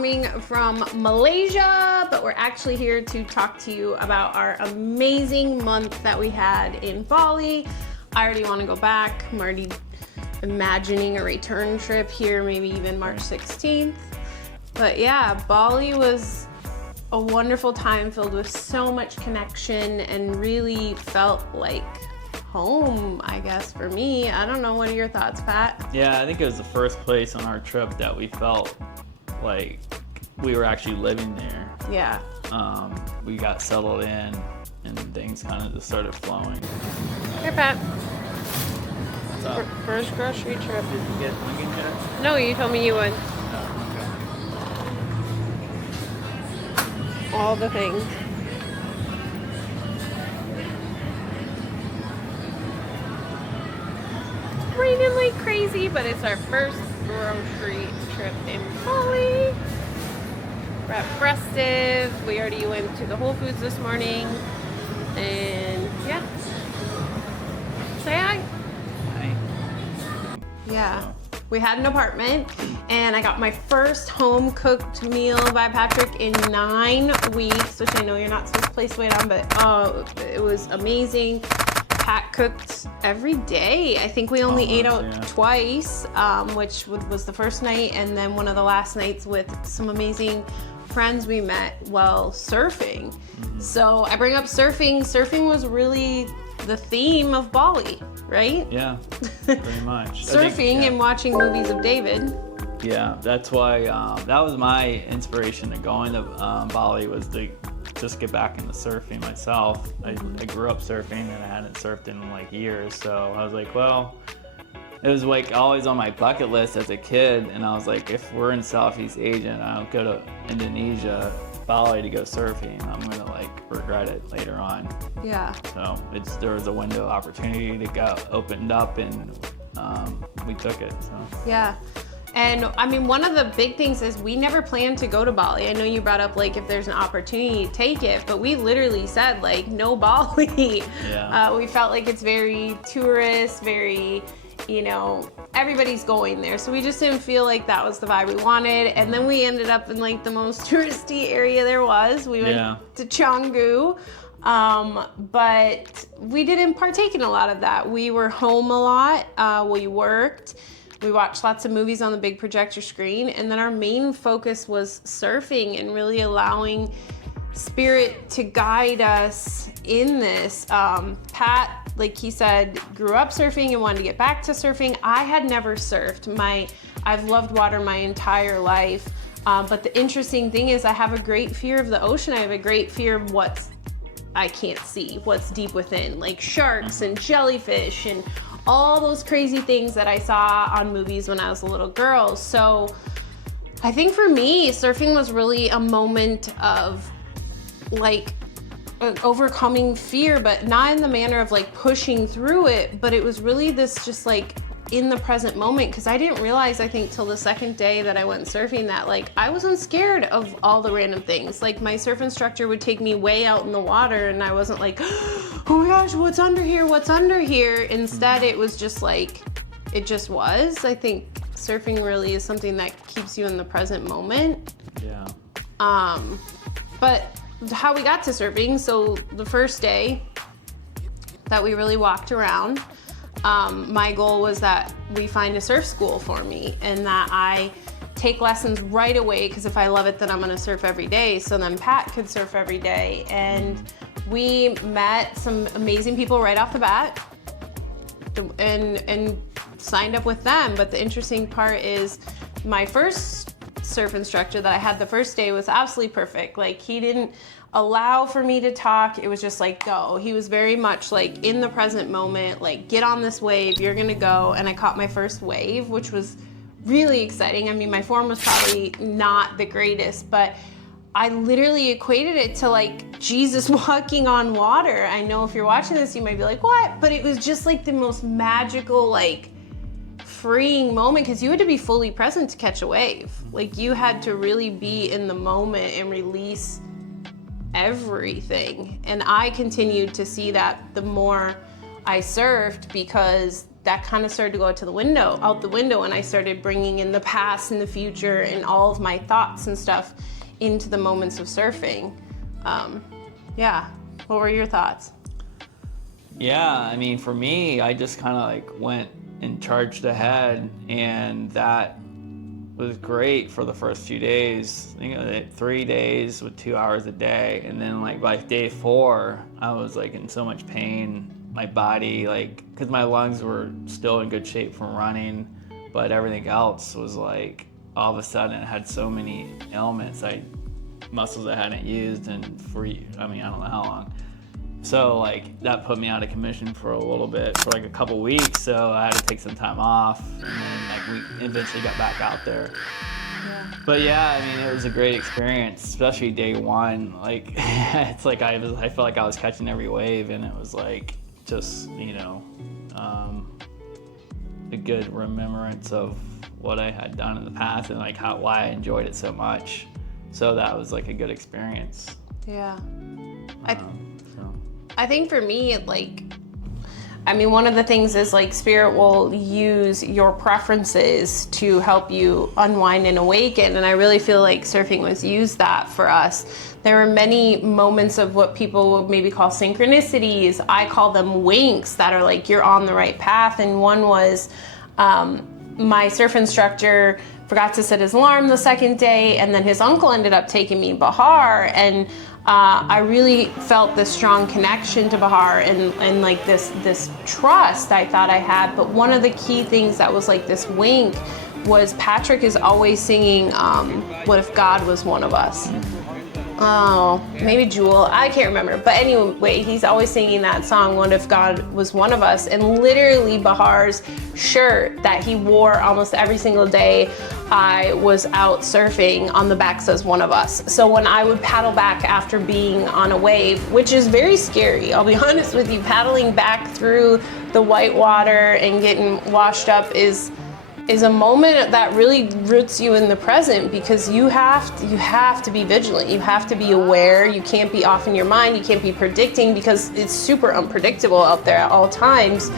coming from Malaysia, but we're actually here to talk to you about our amazing month that we had in Bali. I already want to go back. I'm already imagining a return trip here, maybe even March 16th. But yeah, Bali was a wonderful time filled with so much connection and really felt like home, I guess, for me. I don't know, what are your thoughts, Pat? Yeah, I think it was the first place on our trip that we felt like we were actually living there. Yeah. We got settled in and things kind of just started flowing. Hey, Pat. What's up? First grocery trip. Did you get Lincoln yet? No, you told me you would. Oh, All the things. Raining like crazy, but it's our first grocery trip in Bali. We're at Festive. We already went to the Whole Foods this morning. And yeah. Say hi. Hi. Yeah. We had an apartment and I got my first home cooked meal by Patrick in 9 weeks, which I know you're not supposed to place weight on, but it was amazing. Pat cooked every day. I think we only ate out twice, which was the first night and then one of the last nights with some amazing friends we met while surfing. So I bring up surfing. Surfing was really the theme of Bali, right? Yeah, pretty much. Surfing and watching movies of David. Yeah, that's why that was my inspiration to going to Bali, was to just get back into surfing myself. I grew up surfing and I hadn't surfed in like years, so I was like, well, it was like always on my bucket list as a kid, and I was like, if we're in Southeast Asia and I don't go to Indonesia, Bali to go surfing, I'm gonna like regret it later on. Yeah. So there was a window of opportunity to go, opened up, and we took it. So. Yeah. And I mean, one of the big things is we never planned to go to Bali. I know you brought up like if there's an opportunity, take it, but we literally said like no Bali. Yeah. We felt like it's very tourist, very, you know, everybody's going there. So we just didn't feel like that was the vibe we wanted. And then we ended up in like the most touristy area there was. We went to Canggu. But we didn't partake in a lot of that. We were home a lot. We worked. We watched lots of movies on the big projector screen. And then our main focus was surfing and really allowing Spirit to guide us in this. Pat, like he said, grew up surfing and wanted to get back to surfing. I had never surfed. I've loved water my entire life. But the interesting thing is I have a great fear of the ocean. I have a great fear of I can't see, what's deep within, like sharks and jellyfish and all those crazy things that I saw on movies when I was a little girl. So I think for me, surfing was really a moment of like overcoming fear, but not in the manner of like pushing through it, but it was really this just like in the present moment, because I didn't realize, I think till the second day that I went surfing, that like I wasn't scared of all the random things. Like my surf instructor would take me way out in the water and I wasn't like, oh my gosh, what's under here? What's under here? Instead, it was just like, it just was. I think surfing really is something that keeps you in the present moment. Yeah. But how we got to surfing, so the first day that we really walked around, my goal was that we find a surf school for me and that I take lessons right away, because if I love it, then I'm gonna surf every day. So then Pat could surf every day. And we met some amazing people right off the bat and signed up with them. But the interesting part is my first surf instructor that I had the first day was absolutely perfect. Like he didn't allow for me to talk. It was just like, go. He was very much like in the present moment, like get on this wave, you're gonna go. And I caught my first wave, which was really exciting. I mean, my form was probably not the greatest, but I literally equated it to like Jesus walking on water. I know if you're watching this, you might be like, what? But it was just like the most magical, like freeing moment, because you had to be fully present to catch a wave. Like you had to really be in the moment and release everything. And I continued to see that the more I surfed, because that kind of started to go out the window, and I started bringing in the past and the future and all of my thoughts and stuff into the moments of surfing. Yeah, what were your thoughts? Yeah, I mean, for me, I just kind of like went and charged ahead, and that was great for the first few days. 3 days with 2 hours a day, and then like by day 4, I was like in so much pain. My body, like, because my lungs were still in good shape from running, but everything else was like, all of a sudden it had so many ailments, muscles I hadn't used I don't know how long. So like that put me out of commission for a little bit, for like a couple weeks. So I had to take some time off, and then like we eventually got back out there. Yeah. But yeah, I mean, it was a great experience, especially day 1. Like it's like I felt like I was catching every wave, and it was like just a good remembrance of what I had done in the past, and like why I enjoyed it so much. So that was like a good experience. Yeah. I think for me, one of the things is like Spirit will use your preferences to help you unwind and awaken. And I really feel like surfing was used that for us. There were many moments of what people would maybe call synchronicities. I call them winks that are like, you're on the right path. And one was my surf instructor forgot to set his alarm the second day, and then his uncle ended up taking me Bahar, and I really felt this strong connection to Bahar and like this trust I thought I had. But one of the key things that was like this wink was Patrick is always singing What If God Was One of Us? Oh, maybe Jewel, I can't remember. But anyway, he's always singing that song, What If God Was One of Us? And literally Bahar's shirt that he wore almost every single day I was out surfing, on the back says One of Us. So when I would paddle back after being on a wave, which is very scary, I'll be honest with you, paddling back through the white water and getting washed up is a moment that really roots you in the present, because you have to be vigilant. You have to be aware. You can't be off in your mind. You can't be predicting, because it's super unpredictable out there at all times.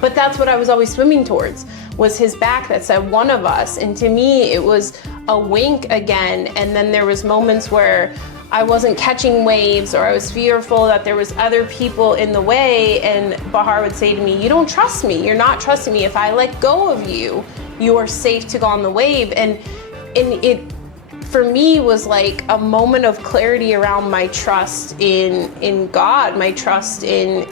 But that's what I was always swimming towards, was his back that said One of Us. And to me, it was a wink again. And then there was moments where I wasn't catching waves, or I was fearful that there was other people in the way. And Bahar would say to me, you don't trust me. You're not trusting me. If I let go of you, you are safe to go on the wave. And it, for me, was like a moment of clarity around my trust in God, my trust in,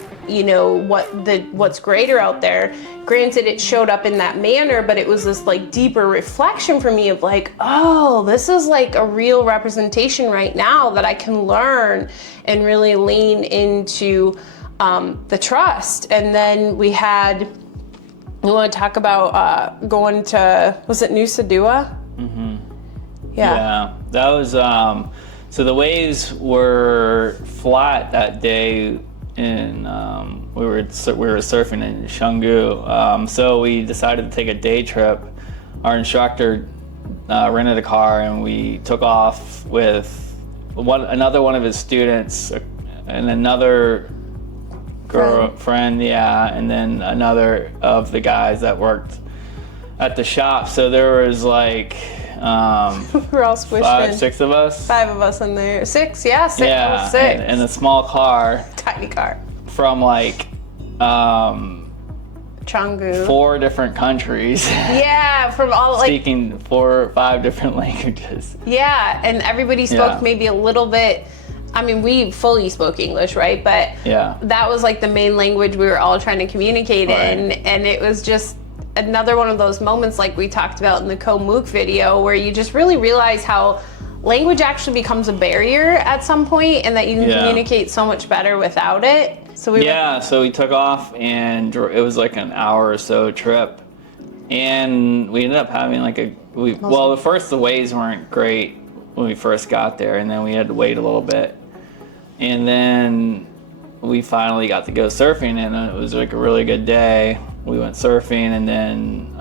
what's greater out there. Granted, it showed up in that manner, but it was this like deeper reflection for me of like, oh, this is like a real representation right now that I can learn and really lean into the trust. And then we want to talk about going to, was it Nusa Dua? Mm-hmm. Yeah, that was, so the waves were flat that day, and we were surfing in Canggu. So we decided to take a day trip. Our instructor rented a car, and we took off with another one of his students and another friend, and then another of the guys that worked at the shop. So there was like we're all squished in. 6 of us. 5 of us in there. 6, yeah, 6. Yeah, 6. in a small car. Tiny car. From like Canggu. 4 different countries. Yeah, from all speaking 4 or 5 different languages. Yeah, and everybody spoke maybe a little bit. I mean, we fully spoke English, right? But that was like the main language we were all trying to communicate in. And it was just another one of those moments like we talked about in the Ko Mook video, where you just really realize how language actually becomes a barrier at some point, and that you can communicate so much better without it. So we took off, and it was like an hour or so trip. And we ended up having like the waves weren't great when we first got there, and then we had to wait a little bit. And then we finally got to go surfing, and it was like a really good day. We went surfing, and then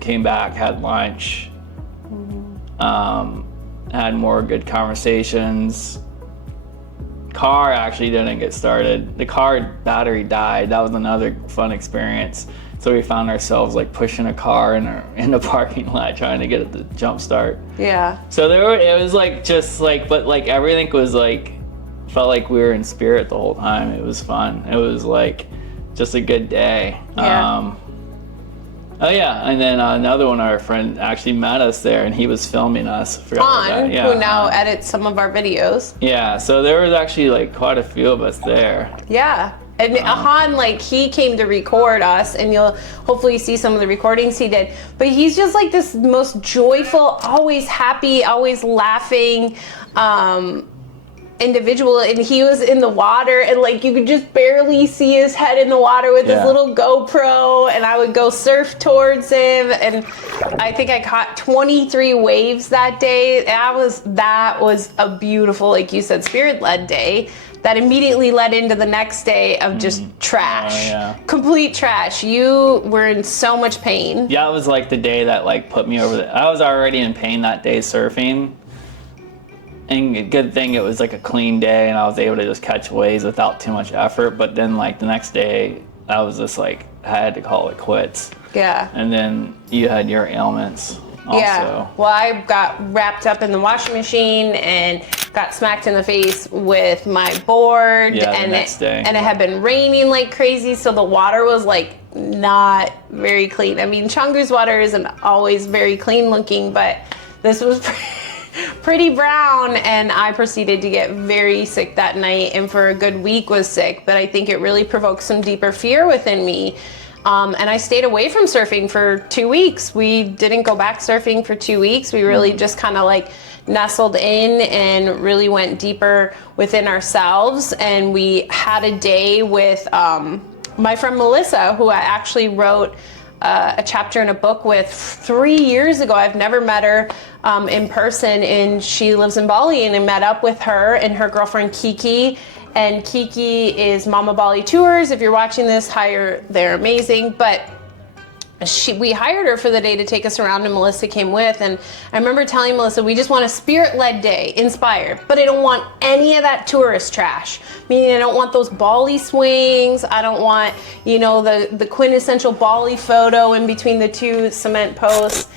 came back, had lunch, had more good conversations. Car actually didn't get started. The car battery died. That was another fun experience. So we found ourselves like pushing a car in the parking lot trying to get it to jump start. Yeah. So it was like just like, but like everything was like, felt like we were in spirit the whole time. It was fun. It was like just a good day. Yeah. Oh yeah, and then another one, our friend actually met us there, and he was filming us. Han, who now edits some of our videos. Yeah, so there was actually like quite a few of us there. Yeah. And Han, like, he came to record us, and you'll hopefully see some of the recordings he did. But he's just like this most joyful, always happy, always laughing individual. And he was in the water, and like you could just barely see his head in the water with his little GoPro. And I would go surf towards him, and I think I caught 23 waves that day. That was a beautiful, like you said, spirit-led day. That immediately led into the next day of just trash. Complete trash. You were in so much pain. Yeah, it was like the day that like put me over I was already in pain that day surfing. And good thing it was like a clean day and I was able to just catch waves without too much effort. But then like the next day, I was just like, I had to call it quits. Yeah. And then you had your ailments also. Yeah. Well, I got wrapped up in the washing machine and got smacked in the face with my board. Yeah, and the next day. And it had been raining like crazy, so the water was like not very clean. I mean, Canggu's water isn't always very clean looking, but this was pretty brown, and I proceeded to get very sick that night, and for a good week was sick. But I think it really provoked some deeper fear within me. And I stayed away from surfing for 2 weeks. We didn't go back surfing for 2 weeks. We really just kind of like nestled in and really went deeper within ourselves. And we had a day with my friend Melissa, who I actually wrote a chapter in a book with 3 years ago. I've never met her in person, and she lives in Bali, and I met up with her and her girlfriend Kiki. And Kiki is Mama Bali Tours. If you're watching this, hire, they're amazing. But we hired her for the day to take us around, and Melissa came with. And I remember telling Melissa, we just want a spirit-led day, inspired, but I don't want any of that tourist trash. Meaning I don't want those Bali swings. I don't want, you know, the quintessential Bali photo in between the two cement posts.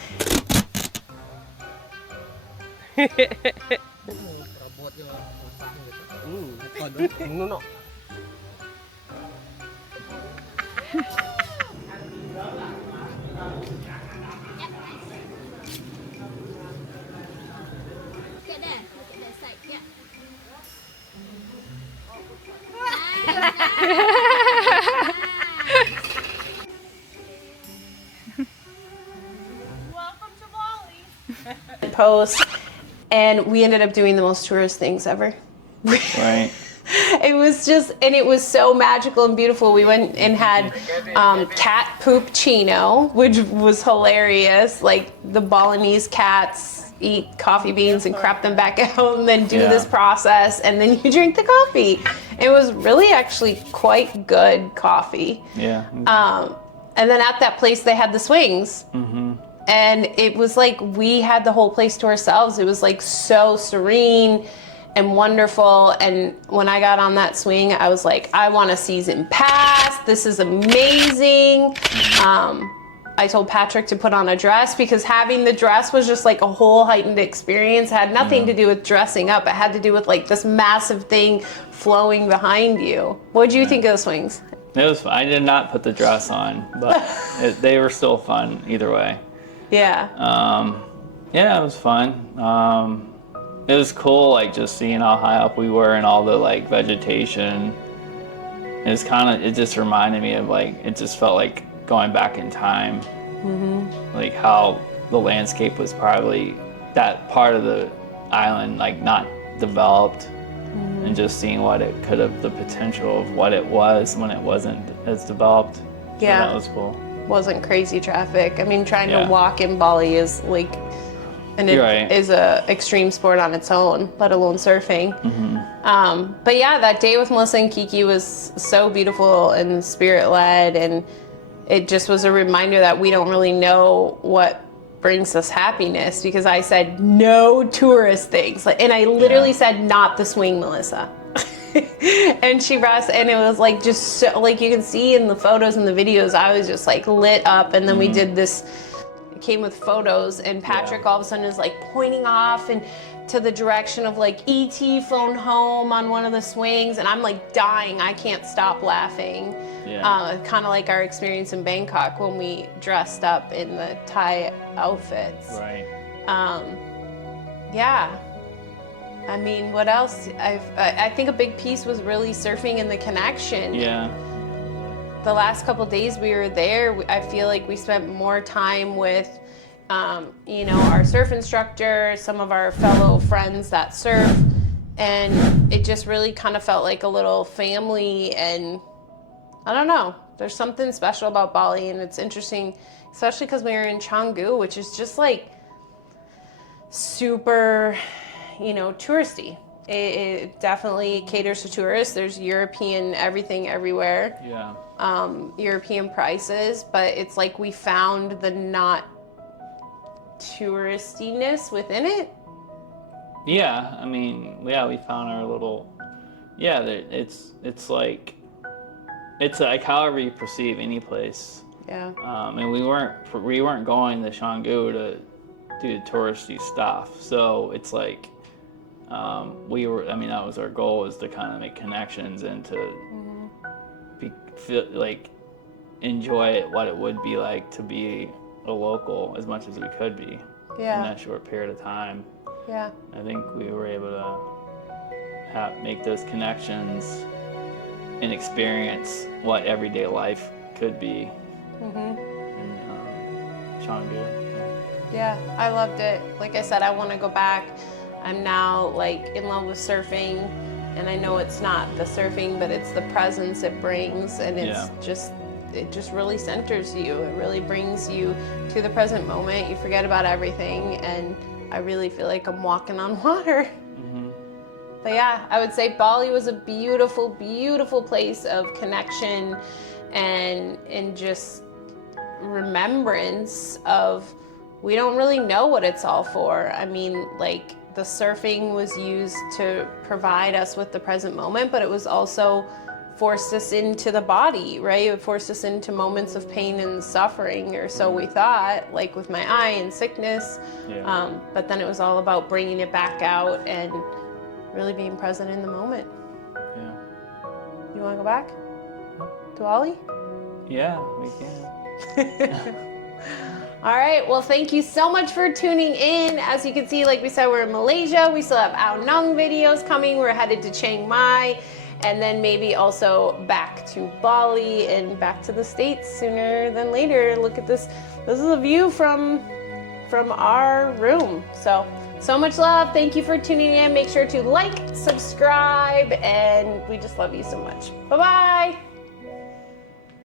Welcome to Bali. Post, and we ended up doing the most tourist things ever. Right. It was just, and it was so magical and beautiful. We went and had cat poop chino, which was hilarious. Like the Balinese cats eat coffee beans and crap them back out and then do this process, and then you drink the coffee. It was really actually quite good coffee. Yeah. And then at that place they had the swings. And it was like we had the whole place to ourselves. It was like so serene and wonderful. And when I got on that swing, I was like, I want a season pass. This is amazing. I told Patrick to put on a dress, because having the dress was just like a whole heightened experience. It had nothing to do with dressing up. It had to do with like this massive thing flowing behind you. What did you think of the swings? It was fun. I did not put the dress on, but they were still fun either way. Yeah. Yeah, it was fun. It was cool, like just seeing how high up we were and all the like vegetation. It just reminded me of like, it just felt like going back in time. Like how the landscape was probably that part of the island like not developed, and just seeing what it could have, the potential of what it was when it wasn't as developed. Yeah. So that was cool. Wasn't crazy traffic. I mean, trying to walk in Bali is like, and it is a extreme sport on its own, let alone surfing. But yeah, that day with Melissa and Kiki was so beautiful and spirit-led, and it just was a reminder that we don't really know what brings us happiness, because I said no tourist things, and I literally said not the swing, Melissa. And she brought us, and it was like just so, like you can see in the photos and the videos, I was just like lit up. And then we did this, it came with photos, and Patrick all of a sudden is like pointing off and to the direction of like E.T. phone home on one of the swings, and I'm like dying. I can't stop laughing. Kind of like our experience in Bangkok when we dressed up in the Thai outfits. Right. Yeah. I mean, what else? I think a big piece was really surfing and the connection. Yeah. The last couple days we were there, I feel like we spent more time with, you know, our surf instructor, some of our fellow friends that surf, and it just really kind of felt like a little family. And I don't know, there's something special about Bali, and it's interesting, especially because we were in Canggu, which is just like super, you know, touristy. It definitely caters to tourists. There's European everything everywhere. Yeah. European prices, but it's like we found the not touristiness within it. Yeah, I mean, yeah, we found our little, yeah, it's like however you perceive any place. Yeah. And we weren't going to Canggu to do touristy stuff. So it's like, that was our goal, is to kind of make connections and to enjoy it, what it would be like to be a local as much as we could be in that short period of time. Yeah. I think we were able to make those connections and experience what everyday life could be in Canggu. Yeah, I loved it. Like I said, I want to go back. I'm now like in love with surfing, and I know it's not the surfing, but it's the presence it brings, and it's it just really centers you. It really brings you to the present moment. You forget about everything, and I really feel like I'm walking on water. But yeah, I would say Bali was a beautiful, beautiful place of connection and just remembrance of, we don't really know what it's all for. I mean, like, the surfing was used to provide us with the present moment, but it was also forced us into the body, right? It forced us into moments of pain and suffering, or so we thought, like with my eye and sickness. But then it was all about bringing it back out and really being present in the moment. Yeah. You want to go back to Bali? Yeah, we can. All right, well, thank you so much for tuning in. As you can see, like we said, we're in Malaysia. We still have Ao Nung videos coming. We're headed to Chiang Mai, and then maybe also back to Bali and back to the States sooner than later. Look at this. This is a view from our room. So much love. Thank you for tuning in. Make sure to like, subscribe, and we just love you so much. Bye-bye.